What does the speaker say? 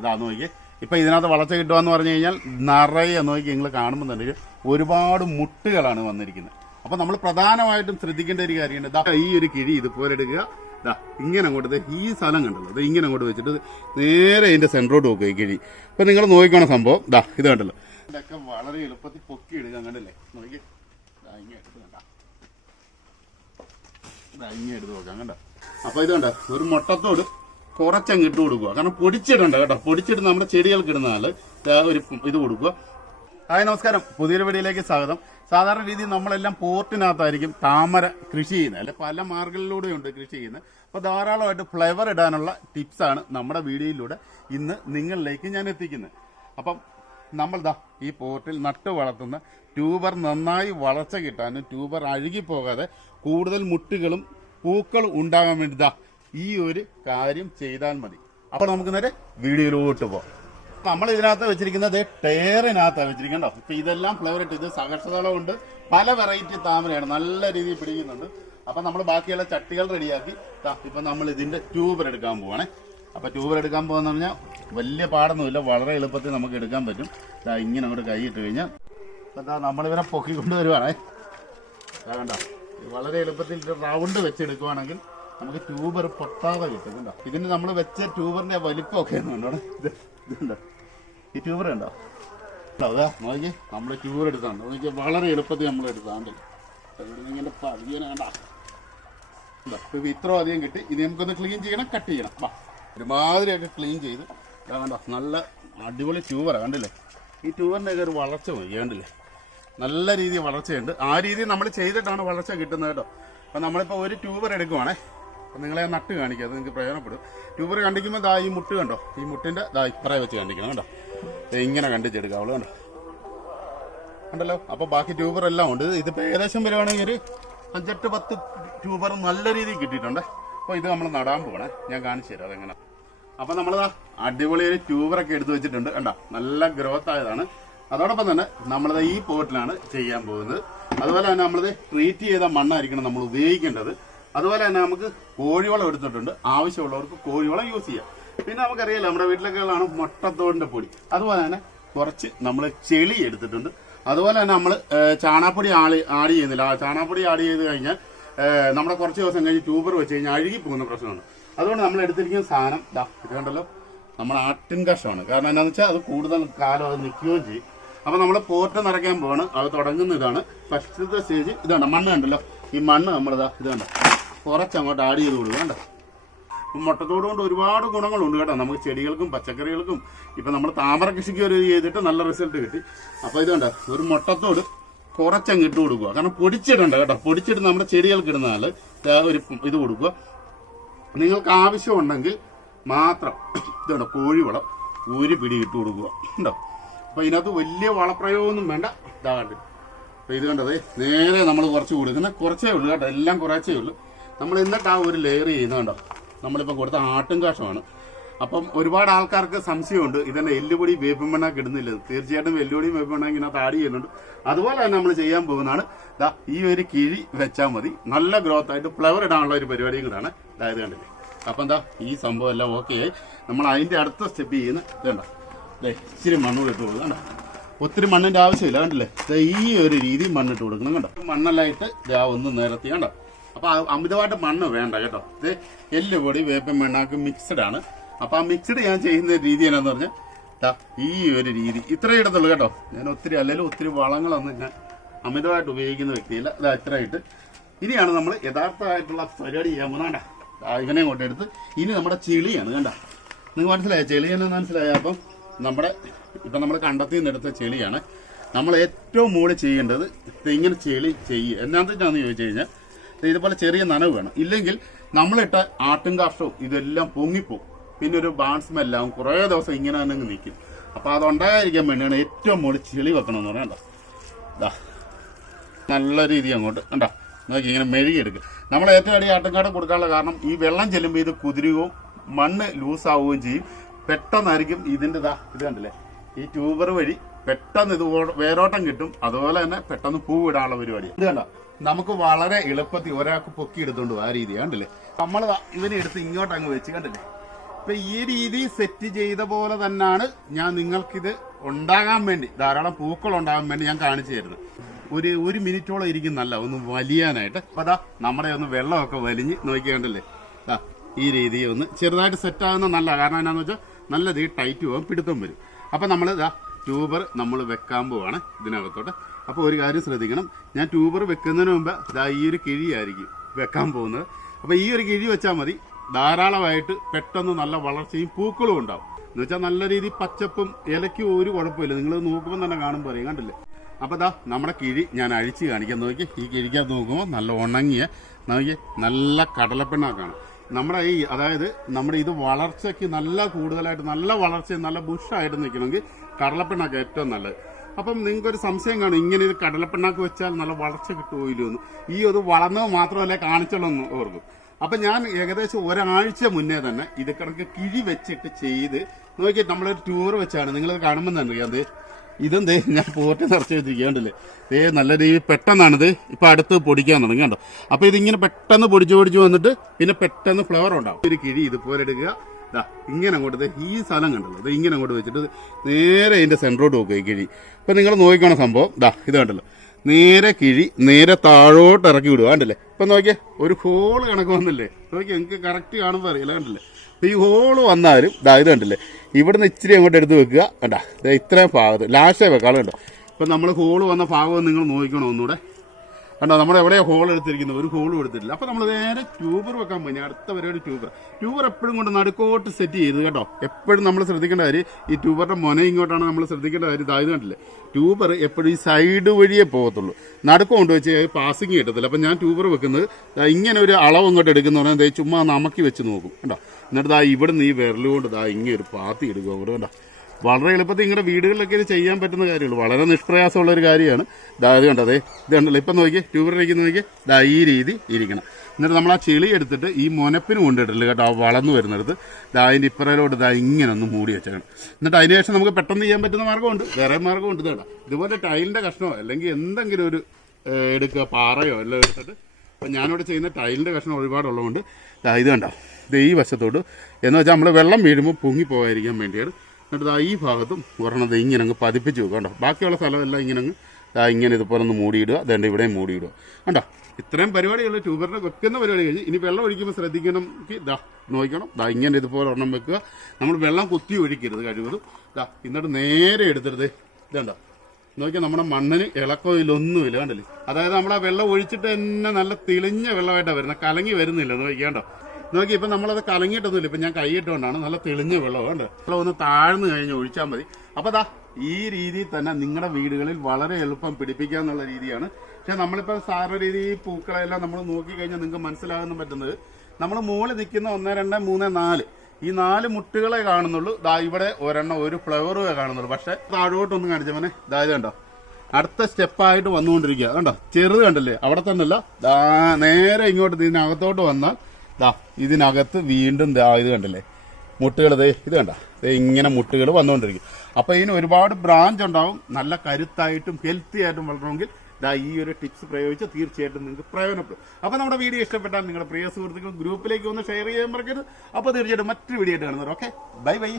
ഇതാ നോക്കി. ഇപ്പൊ ഇതിനകത്ത് വളർച്ച കിട്ടുക പറഞ്ഞു കഴിഞ്ഞാൽ നിറയെ നോക്കി നിങ്ങൾ കാണുമ്പോൾ തന്നെ ഒരുപാട് മുട്ടുകളാണ് വന്നിരിക്കുന്നത്. അപ്പൊ നമ്മൾ പ്രധാനമായിട്ടും ശ്രദ്ധിക്കേണ്ട ഒരു കാര്യമുണ്ട്. ഈ ഒരു കിഴി ഇതുപോലെ എടുക്കുക. ദാ ഇങ്ങനെ അങ്ങോട്ട് ഈ സ്ഥലം കണ്ടല്ലോ. ഇത് ഇങ്ങനെ അങ്ങോട്ട് വെച്ചിട്ട് നേരെ ഇതിന്റെ സെന്ററോട്ട് നോക്കുക ഈ കിഴി. ഇപ്പൊ നിങ്ങൾ നോക്കിക്കോണ സംഭവം. ദാ ഇത് കണ്ടല്ലോ. ഇതൊക്കെ വളരെ എളുപ്പത്തിൽ പൊക്കി എടുക്കുക കണ്ടല്ലേ? നോക്കി. ഇങ്ങനെ എടുത്ത് ദാ ഇങ്ങനെ എടുത്ത് നോക്കാം കണ്ടോ? അപ്പൊ ഇത് കണ്ടോ? ഒരു മുട്ടത്തോട് കുറച്ചങ്ങ് ഇട്ട് കൊടുക്കുക. കാരണം പൊടിച്ചിടണ്ട കേട്ടോ. പൊടിച്ചിട്ട് നമ്മുടെ ചെടികൾക്ക് ഇടുന്നാൽ ഒരു ഇത് കൊടുക്കുക. ഹായ് നമസ്കാരം. പുതിയൊരു വീഡിയോയിലേക്ക് സ്വാഗതം. സാധാരണ രീതിയിൽ നമ്മളെല്ലാം പോർട്ടിനകത്തായിരിക്കും താമര കൃഷി ചെയ്യുന്നത്. അല്ലെ പല മാർഗങ്ങളിലൂടെയുണ്ട് കൃഷി ചെയ്യുന്നത്. അപ്പോൾ ധാരാളമായിട്ട് ഫ്ലേവർ ഇടാനുള്ള ടിപ്സാണ് നമ്മുടെ വീഡിയോയിലൂടെ ഇന്ന് നിങ്ങളിലേക്ക് ഞാൻ എത്തിക്കുന്നത്. അപ്പം നമ്മൾ ദാ ഈ പോർട്ടിൽ നട്ടു വളർത്തുന്ന ട്യൂബർ നന്നായി വളർച്ച കിട്ടാനും ട്യൂബർ അഴുകിപ്പോകാതെ കൂടുതൽ മുട്ടുകളും പൂക്കളും ഉണ്ടാകാൻ വേണ്ടി ദാ ഈ ഒരു കാര്യം ചെയ്താൽ മതി. അപ്പോൾ നമുക്ക് നേരെ വീഡിയോയിലോട്ട് പോവാം. നമ്മൾ ഇതിനകത്ത് വെച്ചിരിക്കുന്നത് ടയറിനകത്താണ് വെച്ചിരിക്കണ്ടോ ഇപ്പൊ ഇതെല്ലാം ഫ്ലേവർ ഇട്ട് ഇത് സഹർഷതളം ഉണ്ട് പല വെറൈറ്റി താമരയാണ് നല്ല രീതിയിൽ പിടിക്കുന്നുണ്ട്. അപ്പൊ നമ്മൾ ബാക്കിയുള്ള ചട്ടികൾ റെഡിയാക്കി. ഇപ്പൊ നമ്മൾ ഇതിന്റെ ട്യൂബർ എടുക്കാൻ പോവാണേ. അപ്പൊ ട്യൂബർ എടുക്കാൻ പോകുന്ന പറഞ്ഞാൽ വലിയ പാടൊന്നുമില്ല. വളരെ എളുപ്പത്തിൽ നമുക്ക് എടുക്കാൻ പറ്റും. ഇതാ ഇങ്ങനെ അങ്ങോട്ട് കൈ ഇട്ട് കഴിഞ്ഞാൽ എന്താ നമ്മളിവരെ പൊക്കിക്കൊണ്ട് വരുവാണേ. കണ്ടോ? വളരെ എളുപ്പത്തിൽ റൗണ്ട് വെച്ചെടുക്കുവാണെങ്കിൽ നമുക്ക് ട്യൂബർ പൊട്ടാതെ കിട്ടും കണ്ടോ? ഇതിന് നമ്മൾ വെച്ച ട്യൂബറിന്റെ വലിപ്പമൊക്കെ ഇതുണ്ടോ. ഈ ട്യൂബർ ഉണ്ടോ അതാ നോക്കി. നമ്മൾ ട്യൂബർ എടുത്താണ്ട് നോക്കി വളരെ എളുപ്പത്തിൽ നമ്മൾ എടുത്താണ്ട് ഇങ്ങനെ പതിയനെ കണ്ട? ഇത്ര അധികം കിട്ടി. ഇത് നമുക്കൊന്ന് ക്ലീൻ ചെയ്യണം കട്ട് ചെയ്യണം. വാ. ഒരുമാതിരിയൊക്കെ ക്ലീൻ ചെയ്ത്. കണ്ടോ നല്ല അടിപൊളി ട്യൂബറാണ് കണ്ടില്ലേ? ഈ ട്യൂബറിന്റെ ഒക്കെ ഒരു വളർച്ച പോയി കണ്ടില്ലേ? നല്ല രീതിയിൽ വളർച്ചയുണ്ട്. ആ രീതിയിൽ നമ്മൾ ചെയ്തിട്ടാണ് വളർച്ച കിട്ടുന്നത് കേട്ടോ. അപ്പം നമ്മളിപ്പോൾ ഒരു ട്യൂബർ എടുക്കുവാണേ. അപ്പം നിങ്ങളെ നട്ട് കാണിക്കുക അത് നിങ്ങൾക്ക് പ്രയോജനപ്പെടും. ട്യൂബർ കണ്ടിക്കുമ്പോൾ ദാ ഈ മുട്ട് കണ്ടോ? ഈ മുട്ടിന്റെ ദാ ഇപ്പറേ വെച്ച് കണ്ടിക്കണം കണ്ടോ? ഇങ്ങനെ കണ്ടിച്ചെടുക്കുക അവൾ കണ്ടോ? ഉണ്ടല്ലോ അപ്പോൾ ബാക്കി ട്യൂബർ എല്ലാം ഉണ്ട്. ഇതിപ്പോൾ ഏകദേശം വരുവാണെങ്കിൽ ഒരു അഞ്ചെട്ട് പത്ത് ട്യൂബർ നല്ല രീതിയിൽ കിട്ടിയിട്ടുണ്ട്. അപ്പോൾ ഇത് നമ്മൾ നടാൻ പോകണേ ഞാൻ കാണിച്ചു തരാം അതെങ്ങനെ. അപ്പം നമ്മളിതാ അടിപൊളി ഒരു ട്യൂബറൊക്കെ എടുത്തു വെച്ചിട്ടുണ്ട്. കണ്ടോ? നല്ല ഗ്രോത്ത് ആയതാണ്. അതോടൊപ്പം തന്നെ നമ്മളിത് ഈ പോട്ടിലാണ് ചെയ്യാൻ പോകുന്നത്. അതുപോലെ തന്നെ നമ്മളിത് ട്രീറ്റ് ചെയ്ത മണ്ണായിരിക്കണം നമ്മൾ ഉപയോഗിക്കേണ്ടത്. അതുപോലെ തന്നെ നമുക്ക് കോഴിവളം എടുത്തിട്ടുണ്ട് ആവശ്യമുള്ളവർക്ക് കോഴിവളം യൂസ് ചെയ്യാം. പിന്നെ നമുക്കറിയാലോ നമ്മുടെ വീട്ടിലൊക്കെ ഉള്ളതാണ് മുട്ടത്തോടിന്റെ പൊടി. അതുപോലെ തന്നെ കുറച്ച് നമ്മൾ ചെളി എടുത്തിട്ടുണ്ട്. അതുപോലെ തന്നെ നമ്മൾ ചാണാപ്പൊടി ആളി ആഡ് ചെയ്യുന്നില്ല. ചാണാപ്പൊടി ആഡ് ചെയ്ത് കഴിഞ്ഞാൽ നമ്മുടെ കുറച്ച് ദിവസം കഴിഞ്ഞ് ട്യൂബർ വെച്ച് കഴിഞ്ഞാൽ അഴുകി പോകുന്ന പ്രശ്നമാണ്. അതുകൊണ്ട് നമ്മൾ എടുത്തിരിക്കുന്ന സാധനം ദാ ഇത് കണ്ടല്ലോ? ആട്ടിൻ കഷമാണ്. കാരണം എന്താണെന്ന് വെച്ചാൽ അത് കൂടുതൽ കാലം അത് നിൽക്കുകയും ചെയ്യും. അപ്പം നമ്മൾ പോർട്ട് നിറയ്ക്കാൻ പോവാണ്. അത് തുടങ്ങുന്ന ഇതാണ്. ഫസ്റ്റത്തെ സ്റ്റേജ് ഇതാണ്. മണ്ണ് കണ്ടല്ലോ? ഈ മണ്ണ് നമ്മളിതാ ഇത് കണ്ടോ? കുറച്ച് അങ്ങോട്ട് ആഡ് ചെയ്ത് കൊടുക്കുക കണ്ടോ? മുട്ടത്തോട് കൊണ്ട് ഒരുപാട് ഗുണങ്ങളുണ്ട് കേട്ടോ. നമുക്ക് ചെടികൾക്കും പച്ചക്കറികൾക്കും ഇപ്പം നമ്മൾ താമര കൃഷിക്ക് ഒരു ചെയ്തിട്ട് നല്ല റിസൾട്ട് കിട്ടി. അപ്പോൾ ഇത് കണ്ടോ ഒരു മുട്ടത്തോട് കുറച്ചങ്ങ് ഇട്ട് കൊടുക്കുക. കാരണം പൊടിച്ചിടണ്ട കേട്ടോ. പൊടിച്ചിട്ട് നമ്മുടെ ചെടികൾക്ക് ഇടുന്നാൽ ഒരു ഇത് കൊടുക്കുക. നിങ്ങൾക്ക് ആവശ്യമുണ്ടെങ്കിൽ മാത്രം ഇതുണ്ട് കോഴിവളം ഒരു പിടി ഇട്ട് കൊടുക്കുക. ഉണ്ടോ അപ്പം ഇതിനകത്ത് വലിയ വളപ്രയോഗമൊന്നും വേണ്ട. ഇതാകട്ടെ അപ്പം അപ്പൊ ഇത് കണ്ടത് നേരെ നമ്മൾ കുറച്ച് കൊടുക്കുന്ന കുറച്ചേ ഉള്ളൂ കേട്ടോ. എല്ലാം കുറച്ചേ ഉള്ളൂ. നമ്മൾ എന്നിട്ട് ആ ഒരു ലെയർ ചെയ്യുന്നുണ്ടോ നമ്മളിപ്പോൾ കൊടുത്ത ആട്ടും കാഷമാണ്. അപ്പം ഒരുപാട് ആൾക്കാർക്ക് സംശയമുണ്ട് ഇതന്നെ എല്ലുപൊടി വേപ്പിൻ കിടുന്നില്ല. തീർച്ചയായിട്ടും എല്ലുപൊടിയും മണ്ണ ഇങ്ങനെ ആഡ് ചെയ്യുന്നുണ്ട്. അതുപോലെ തന്നെ നമ്മൾ ചെയ്യാൻ പോകുന്നതാണ് ദാ ഈ ഒരു കിഴി വെച്ചാൽ മതി. നല്ല ഗ്രോത്ത് ആയിട്ട് ഫ്ലവർ ഇടാനുള്ള ഒരു പരിപാടിയും കൂടാണ് അതായത് കണ്ടില്ലേ? അപ്പം എന്താ ഈ സംഭവം എല്ലാം ഓക്കെ ആയി. നമ്മൾ അതിന്റെ അടുത്ത സ്റ്റെപ്പ് ചെയ്യുന്ന ഇതുണ്ടോ അല്ലേ ഇച്ചിരി മണ്ണൂടെ ഇട്ട് കൊടുക്കുക കണ്ടോ? ഒത്തിരി മണ്ണിന്റെ ആവശ്യമില്ല കണ്ടില്ലേ? ഈ ഒരു രീതി മണ്ണിട്ട് കൊടുക്കണം കണ്ടോ? മണ്ണെല്ലാം ഇട്ട് ആ ഒന്ന് നേരത്തെ കണ്ടോ? അപ്പൊ ആ അമിതമായിട്ട് മണ്ണ് വേണ്ട കേട്ടോ. ഇത് എല്ലുപൊടി വേപ്പൻ മണ്ണാക്ക് മിക്സഡ് ആണ്. അപ്പൊ ആ മിക്സഡ് ഞാൻ ചെയ്യുന്ന രീതി എന്നാന്ന് പറഞ്ഞാൽ ഈ ഒരു രീതി. ഇത്രേ ഇടത്തുള്ളൂ കേട്ടോ. ഞാൻ ഒത്തിരി അല്ലെങ്കിൽ ഒത്തിരി വളങ്ങളൊന്നും ഞാൻ അമിതമായിട്ട് ഉപയോഗിക്കുന്ന വ്യക്തിയില്ല. അത് അത്രയായിട്ട് ഇനിയാണ് നമ്മൾ യഥാർത്ഥമായിട്ടുള്ള പരിപാടി ചെയ്യാൻ പോകുന്ന ഇവനെ കൊണ്ടെടുത്ത്. ഇനി നമ്മുടെ ചെളിയാണ് കണ്ട? നിങ്ങൾ മനസ്സിലായോ? ചെളി എന്ന് മനസ്സിലായ? അപ്പം നമ്മുടെ ഇപ്പം നമ്മൾ കണ്ടെത്തി നിന്നെടുത്ത ചെളിയാണ്. നമ്മൾ ഏറ്റവും മുകളിൽ ചെയ്യേണ്ടത് ഇങ്ങനെ ചെളി ചെയ്യുക എന്നാന്ന് ചോദിച്ചു കഴിഞ്ഞാൽ ഇതുപോലെ ചെറിയ നനവ് വേണം. ഇല്ലെങ്കിൽ നമ്മളിട്ട ആട്ടും കാഷ്ടവും ഇതെല്ലാം പൊങ്ങിപ്പോകും പിന്നെ ഒരു ബാൺ സ്മെല്ലാവും കുറേ ദിവസം ഇങ്ങനെ തന്നെ നിൽക്കും. അപ്പോൾ അതുണ്ടായിരിക്കാൻ വേണ്ടിയാണ് ഏറ്റവും മുകളിൽ ചെളി വെക്കണമെന്ന് പറഞ്ഞാൽ ദാ. നല്ല രീതി അങ്ങോട്ട് കണ്ടോ? നോക്കി ഇങ്ങനെ മെഴുകിയെടുക്കുക. നമ്മൾ ഏറ്റവും അടി ആട്ടുംകാട് കൊടുക്കാനുള്ള കാരണം ഈ വെള്ളം ചെല്ലുമ്പോൾ ഇത് കുതിരുകയും മണ്ണ് ലൂസാവുകയും ചെയ്യും. പെട്ടെന്നായിരിക്കും ഇതിന്റെ ഇതാ ഇത് കണ്ടില്ലേ? ഈ ട്യൂബർ വഴി പെട്ടെന്ന് ഇത് വേരോട്ടം കിട്ടും. അതുപോലെ തന്നെ പെട്ടെന്ന് പൂവിടാനുള്ള പരിപാടി ഇത് കണ്ടോ? നമുക്ക് വളരെ എളുപ്പത്തിൽ ഒരാൾക്ക് പൊക്കി എടുത്തോണ്ട് ആ രീതി കണ്ടില്ലേ? നമ്മൾ ഇവനെ എടുത്ത് ഇങ്ങോട്ട് അങ്ങ് വെച്ച് കണ്ടില്ലേ? ഇപ്പൊ ഈ രീതി സെറ്റ് ചെയ്ത പോലെ തന്നെയാണ് ഞാൻ നിങ്ങൾക്കിത് ഉണ്ടാകാൻ വേണ്ടി ധാരാളം പൂക്കൾ ഉണ്ടാകാൻ വേണ്ടി ഞാൻ കാണിച്ചു തരുന്നത്. ഒരു ഒരു മിനിറ്റോളം ഇരിക്കുന്നല്ല ഒന്ന് വലിയാനായിട്ട്. അപ്പൊ അതാ നമ്മുടെ ഒന്ന് വെള്ളമൊക്കെ വലിഞ്ഞ് നോക്കിയാണ്ടല്ലേ ആ ഈ രീതി ഒന്ന് ചെറുതായിട്ട് സെറ്റ് ആകുന്ന നല്ല കാരണം എന്നാന്ന് വെച്ചാൽ നല്ലത് ഈ ടൈറ്റ് പോകും പിടുത്തം വരും. അപ്പൊ നമ്മൾ ഇതാ ട്യൂബർ നമ്മൾ വെക്കാൻ പോവാണ് ഇതിനകത്തോട്ട്. അപ്പോൾ ഒരു കാര്യം ശ്രദ്ധിക്കണം. ഞാൻ ട്യൂബർ വെക്കുന്നതിന് മുമ്പ് ഇതാ ഈ ഒരു കിഴിയായിരിക്കും വെക്കാൻ പോകുന്നത്. അപ്പോൾ ഈ ഒരു കിഴി വെച്ചാൽ മതി. ധാരാളമായിട്ട് പെട്ടെന്ന് നല്ല വളർച്ചയും പൂക്കളും ഉണ്ടാവും. എന്ന് വെച്ചാൽ നല്ല രീതിയിൽ പച്ചപ്പും ഇലയ്ക്കും ഒരു കുഴപ്പമില്ല. നിങ്ങൾ നോക്കുമ്പോൾ തന്നെ കാണുമ്പോൾ അറിയാം കണ്ടില്ലേ? അപ്പോൾ ദാ നമ്മുടെ കിഴി ഞാൻ അഴിച്ച് കാണിക്കാൻ നോക്കി ഈ കിഴിക്കകത്ത് നോക്കുമ്പോൾ നല്ല ഉണങ്ങിയ നോക്കി നല്ല കടലപ്പെണ്ണാക്കാണ്. നമ്മുടെ ഈ അതായത് നമ്മുടെ ഇത് വളർച്ചയ്ക്ക് നല്ല കൂടുതലായിട്ട് നല്ല വളർച്ചയും നല്ല ബുഷായിട്ട് നിൽക്കണമെങ്കിൽ കടലപ്പെണ്ണാക്ക് ഏറ്റവും നല്ലത്. അപ്പം നിങ്ങൾക്ക് ഒരു സംശയം കാണും. ഇങ്ങനെ ഇത് കടലപ്പിണ്ണാക്ക് വെച്ചാൽ നല്ല വളർച്ച കിട്ടുമോ എന്ന് ഈ ഒരു വളർന്നത് മാത്രമല്ല കാണിച്ചുള്ളൂ ഓർക്കും. അപ്പം ഞാൻ ഏകദേശം ഒരാഴ്ച മുന്നേ തന്നെ ഇത് കണക്ക് കിഴി വെച്ചിട്ട് ചെയ്ത് നോക്കി നമ്മളൊരു ടൂർ വെച്ചാണ്. നിങ്ങളത് കാണുമ്പോൾ തന്നെ അത് ദേ ഞാൻ പോർട്ട് നിറച്ച് വെച്ചിരിക്കാണ്ടല്ലേ ദേ നല്ല രീതി പെട്ടെന്നാണിത്. ഇപ്പം അടുത്ത് പൊടിക്കാൻ തുടങ്ങി കണ്ടോ. അപ്പോൾ ഇതിങ്ങനെ പെട്ടെന്ന് പൊടിച്ച് പൊടിച്ച് വന്നിട്ട് പിന്നെ പെട്ടെന്ന് ഫ്ലവർ ഉണ്ടാവും. ഒരു കിഴി ഇതുപോലെ എടുക്കുക. ഇങ്ങനെ അങ്ങോട്ട് ഈ സ്ഥലം കണ്ടല്ലോ. ഇത് ഇങ്ങനെ അങ്ങോട്ട് വെച്ചിട്ട് നേരെ ഇതിന്റെ സെന്ററോട്ട് നോക്കുക ഈ കിഴി. ഇപ്പൊ നിങ്ങൾ നോക്കിക്കണ സംഭവം ദാ ഇത് കണ്ടല്ലോ. നേരെ കിഴി നേരെ താഴോട്ട് ഇറക്കി വിടുക കണ്ടല്ലേ? ഇപ്പം നോക്കിയേ ഒരു ഹോൾ കണക്ക് വന്നില്ലേ? നോക്കിയേ നിങ്ങൾക്ക് കറക്റ്റ് കാണുമ്പോൾ അറിയില്ല കണ്ടല്ലേ? ഈ ഹോൾ വന്നാലും ദാ ഇത് കണ്ടില്ലേ? ഇവിടുന്ന് ഇച്ചിരി അങ്ങോട്ട് എടുത്ത് വെക്കുക കണ്ടാ? ഇത്രയും ഭാഗത്ത് ലാസ്റ്റേ വെക്കാളുണ്ടോ ഇപ്പൊ നമ്മൾ ഹോൾ വന്ന ഭാഗം നിങ്ങൾ നോക്കിക്കണം ഒന്നുകൂടെ? കണ്ടോ നമ്മൾ എവിടെ ഹോൾ എടുത്തിരിക്കുന്നത്? ഒരു ഹോളും എടുത്തിട്ടില്ല. അപ്പോൾ നമ്മൾ നേരെ ട്യൂബർ വെക്കാൻ പോയി. അടുത്ത പരിപാടി ട്യൂബർ ട്യൂബർ എപ്പോഴും കൊണ്ട് നടുക്കോട്ട് സെറ്റ് ചെയ്ത് കേട്ടോ. എപ്പോഴും നമ്മൾ ശ്രദ്ധിക്കേണ്ട കാര്യം ഈ ട്യൂബറിന്റെ മൊന ഇങ്ങോട്ടാണ് നമ്മൾ ശ്രദ്ധിക്കേണ്ട കാര്യം. ഇതായത് കണ്ടില്ലേ? ട്യൂബർ എപ്പോഴും ഈ സൈഡ് വഴിയേ പോകത്തുള്ളൂ. നടുക്കം കൊണ്ട് വെച്ച് പാസിങ് കിട്ടത്തില്ല. അപ്പം ഞാൻ ട്യൂബർ വെക്കുന്നത് ഇങ്ങനെ ഒരു അളവ് ഇങ്ങോട്ട് എടുക്കുന്ന പറഞ്ഞാൽ ചുമ്മാ നമക്കി വെച്ച് നോക്കും. കേട്ടോ എന്നിട്ട് ദാ ഇവിടുന്ന് ഈ വിരലുകൊണ്ട് ദാ ഇങ്ങനെ ഒരു പാത്തി എടുക്കുക ഇവിടെ കണ്ടോ? വളരെ എളുപ്പത്തിൽ നിങ്ങളുടെ വീടുകളിലൊക്കെ ഇത് ചെയ്യാൻ പറ്റുന്ന കാര്യമുള്ളൂ. വളരെ നിഷ്പ്രയാസമുള്ള ഒരു കാര്യമാണ്. ദാ അത് കണ്ടതേ ഇത് കണ്ടല്ലോ ഇപ്പം നോക്കി ട്യൂബറിലേക്ക് നോക്കി ദാ ഈ രീതി ഇരിക്കണം. എന്നിട്ട് നമ്മൾ ആ ചെളി എടുത്തിട്ട് ഈ മുനപ്പിന് കൊണ്ടിട്ടില്ല കേട്ടോ വളർന്നു വരുന്നിടത്ത്. ദാ അതിന്റെ ഇപ്പറയിലോട്ട് ദാ ഇങ്ങനെ ഒന്ന് മൂടി വെച്ചേക്കണം. എന്നിട്ട് അതിന് ശേഷം നമുക്ക് പെട്ടെന്ന് ചെയ്യാൻ പറ്റുന്ന മാർഗമുണ്ട്. വേറെ മാർഗമുണ്ട് കേട്ടോ ഇതുപോലെ ടൈലിന്റെ കഷ്ണമോ അല്ലെങ്കിൽ എന്തെങ്കിലും ഒരു എടുക്കുക പാറയോ എല്ലാം എടുത്തിട്ട്. അപ്പം ഞാനിവിടെ ചെയ്യുന്ന ടൈലിന്റെ കഷ്ണം ഒരുപാടുള്ളതുകൊണ്ട് ഇത് കണ്ടോ. ഇത് ഈ വശത്തോട്ട്. എന്ന് വെച്ചാൽ നമ്മൾ വെള്ളം വീഴുമ്പോൾ പൊങ്ങി പോകാതിരിക്കാൻ വേണ്ടിയാണ് എന്നിട്ട് ദാ ഈ ഭാഗത്തും ഒരെണ്ണത് ഇങ്ങനെ അങ്ങ് പതിപ്പിച്ച് വെക്കുക കണ്ടോ? ബാക്കിയുള്ള സ്ഥലമെല്ലാം ഇങ്ങനെ അങ്ങ് ഇങ്ങനെ ഇതുപോലെ ഒന്ന് മൂടിയിടുക അതുകൊണ്ട് ഇവിടെയും മൂടിയിടുക. കണ്ടോ? ഇത്രയും പരിപാടികൾ ട്യൂബറിനെ വെക്കുന്ന പരിപാടി കഴിഞ്ഞ് ഇനി വെള്ളം ഒഴിക്കുമ്പോൾ ശ്രദ്ധിക്കണം ദാ നോക്കണം. ദാ ഇങ്ങനെ ഇതുപോലെ ഒരെണ്ണം വെക്കുക. നമ്മൾ വെള്ളം കുത്തി ഒഴിക്കരുത് കഴിവതും. ദാ എന്നിട്ട് നേരെ എടുത്തിരുത് ഇതുണ്ടോ നോക്കിയാൽ നമ്മുടെ മണ്ണിന് ഇളക്കോ ഇല്ലൊന്നുമില്ല കണ്ടില്ലേ? അതായത് നമ്മൾ ആ വെള്ളം ഒഴിച്ചിട്ട് തന്നെ നല്ല തെളിഞ്ഞ വെള്ളമായിട്ടാണ് വരുന്നത്. കലങ്ങി വരുന്നില്ല നോക്കിയാണ്ടോ നോക്കി ഇപ്പം നമ്മളത് കലങ്ങിയിട്ടൊന്നുമില്ല. ഇപ്പം ഞാൻ കൈയിട്ടുകൊണ്ടാണ് നല്ല തെളിഞ്ഞ വെള്ളം ഉണ്ട് വെള്ളം ഒന്ന് താഴ്ന്നു കഴിഞ്ഞ് ഒഴിച്ചാൽ മതി. അപ്പോൾ ദാ ഈ രീതിയിൽ തന്നെ നിങ്ങളുടെ വീടുകളിൽ വളരെ എളുപ്പം പിടിപ്പിക്കുക എന്നുള്ള രീതിയാണ്. പക്ഷെ നമ്മളിപ്പോൾ സാധാരണ രീതി ഈ പൂക്കളെല്ലാം നമ്മൾ നോക്കിക്കഴിഞ്ഞാൽ നിങ്ങൾക്ക് മനസ്സിലാകുന്ന പറ്റുന്നത്. നമ്മൾ മുകളിൽ നിൽക്കുന്ന ഒന്ന് രണ്ട് മൂന്ന് നാല്. ഈ നാല് മുട്ടുകളെ കാണുന്നുള്ളൂ. ദാ ഇവിടെ ഒരെണ്ണം ഒരു ഫ്ലവറുമേ കാണുന്നുള്ളൂ. പക്ഷേ താഴോട്ടൊന്നും കാണിച്ച മോനെ. ഇതായത് ഇത് കണ്ടോ? അടുത്ത സ്റ്റെപ്പായിട്ട് വന്നുകൊണ്ടിരിക്കുക. കണ്ടോ? ചെറുത് കണ്ടല്ലേ? അവിടെ തന്നെയല്ല. നേരെ ഇങ്ങോട്ട് ഇതിനകത്തോട്ട് വന്നാൽ ദാ ഇതിനകത്ത് വീണ്ടും ദാ ഇത് കണ്ടല്ലേ? മുട്ടുകൾ ഇത് കണ്ട? ദേ ഇങ്ങനെ മുട്ടുകൾ വന്നുകൊണ്ടിരിക്കും. അപ്പോൾ ഇതിന് ഒരുപാട് ബ്രാഞ്ച് ഉണ്ടാവും. നല്ല കരുത്തായിട്ടും ഹെൽത്തി ആയിട്ടും വളരണമെങ്കിൽ ദാ ഈ ഒരു ടിപ്സ് പ്രയോഗിച്ച് തീർച്ചയായിട്ടും നിങ്ങൾക്ക് പ്രയോജനപ്പെടും. അപ്പോൾ നമ്മുടെ വീഡിയോ ഇഷ്ടപ്പെട്ടാൽ നിങ്ങളുടെ പ്രിയ സുഹൃത്തുക്കൾ ഗ്രൂപ്പിലേക്ക് ഒന്ന് ഷെയർ ചെയ്യാൻ മറക്കരുത്. അപ്പോൾ തീർച്ചയായിട്ടും മറ്റൊരു വീഡിയോ ആയിട്ട് കാണുന്നവർ ഓക്കെ ബൈ ബൈ